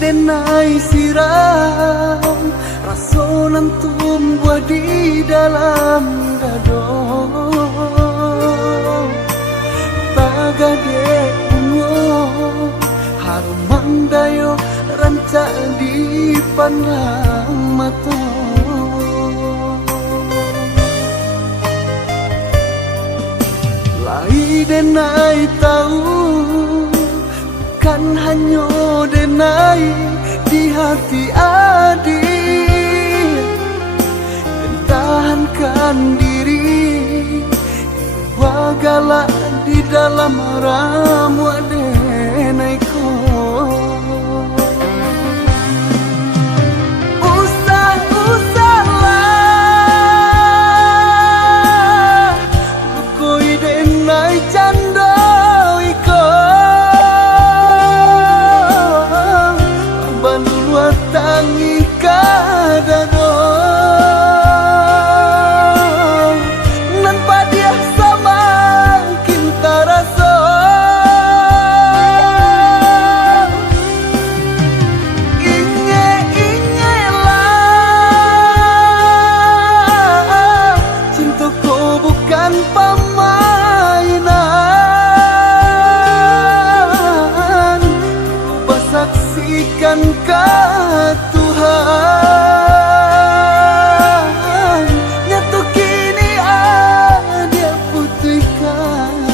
denai siram rasonan tumbuh di dalam dado tagade ungu harum mandayo rancak di pandang mata lai denai tahu kan hanya denai di hati adik tahankan diri wagala di dalam ramu denai ko saksikan ke Tuhan nyatu kini dia putihkan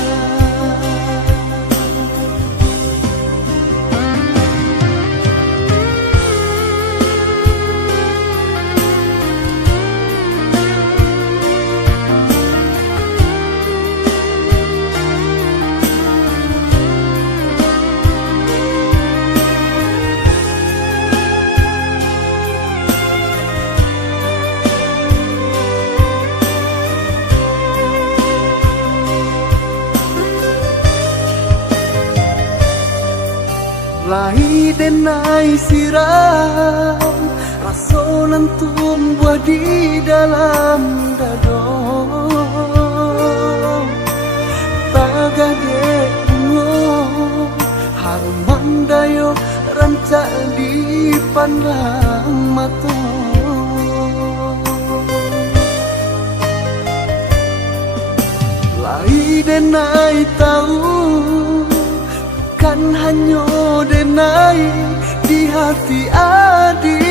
lai denai siram rasonan tumbuh di dalam dado tagade ungu harum mandayo rancak di pandang mata lai denai tahu kan hanya denai di hati adik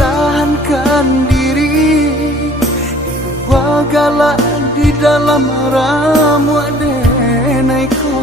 tahankan diri wagala di dalam ramu denai ko